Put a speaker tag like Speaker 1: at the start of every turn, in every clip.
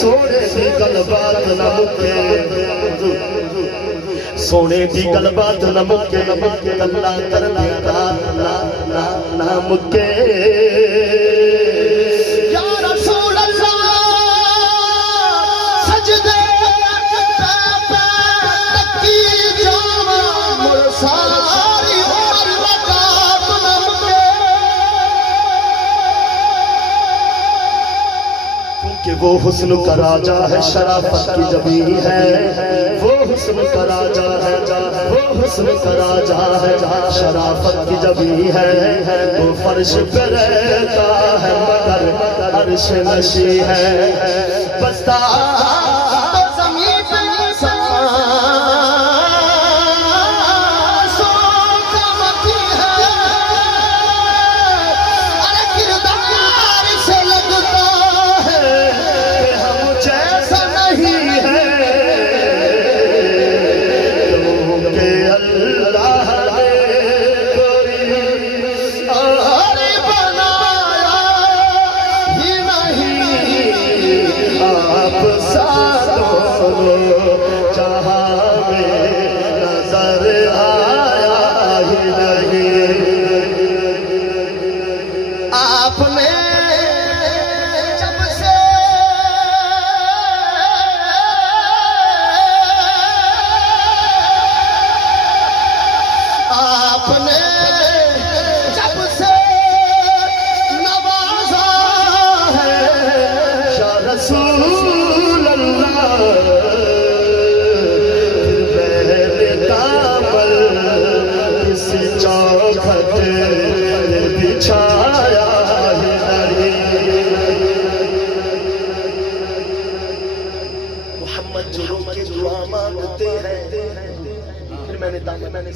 Speaker 1: ਸੋਹਣੇ ਦੀ ਗੱਲਬਾਤ ਨਾ ਮੁੱਕੇ।
Speaker 2: ਸੋਹਣੇ ਦੀ ਗੱਲਬਾਤ ਨਾ ਮੁੱਕੇ, ਗੱਲਾਂ ਕਰਨ ਦਾ ਨਾ ਨਾ ਨਾ ਮੁੱਕੇ।
Speaker 1: کہ وہ حسن کا راجا ہے، شرافت کی جبی ہے۔ وہ حسن کا راجا ہے، وہ حسن کا راجا ہے، شرافت کی جبی ہے۔ وہ فرش پہ رہتا ہے، مگر عرش نشی ہے۔ بستا সাধন محمد جو کے دعا مانگتے ہیں پھر میں نے میں نے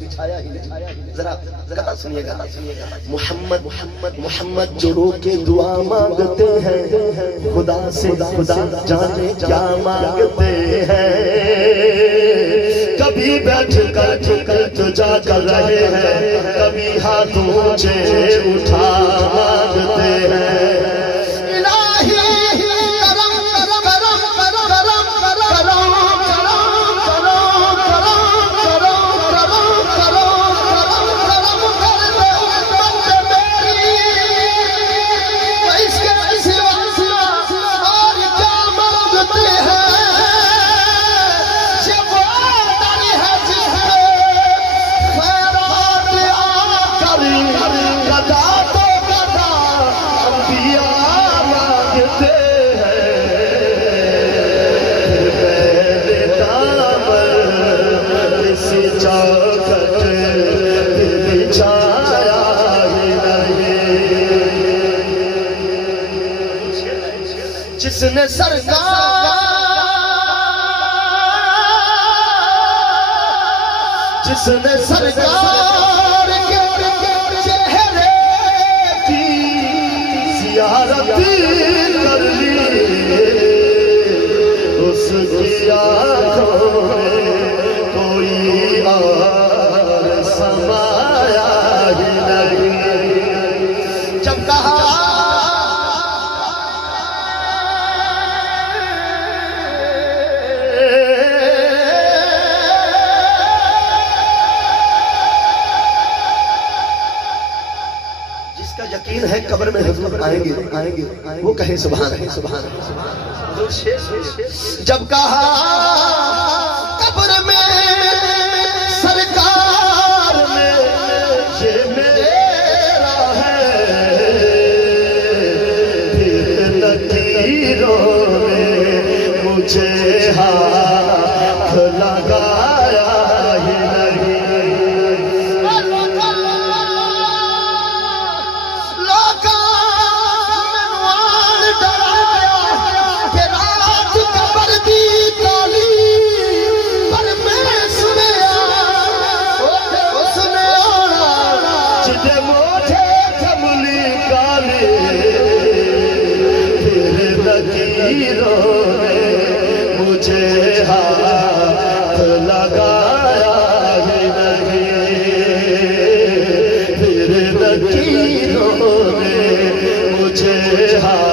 Speaker 1: بچھایا ہی ذرا ذرا سنیے گا محمد محمد محمد جو رو کے دعا مانگتے ہیں خدا سے خدا جانے کیا مانگتے ہیں؟ بھی بیٹھ کر ٹھکر تو کر رہے ہیں کبھی ہاتھوں اونچے اٹھا مانگتے ہیں۔
Speaker 2: جس
Speaker 1: نے
Speaker 2: سرکار جس نے سرکار کے چہرے
Speaker 1: کی زیارت کر لی اس کی آنکھوں میں قبر میں حضور آئیں گے آئیں گے۔ وہ کہے سبحان ہے سبحان ہے
Speaker 2: جب کہا، قبر میں، سرکار میں،
Speaker 1: یہ میرا ہے۔ پھر لکیروں نے مجھے ہاتھ لکیروں نے مجھے ہاتھ لگایا ہی نہیں۔ پھر لکیروں نے مجھے ہاتھ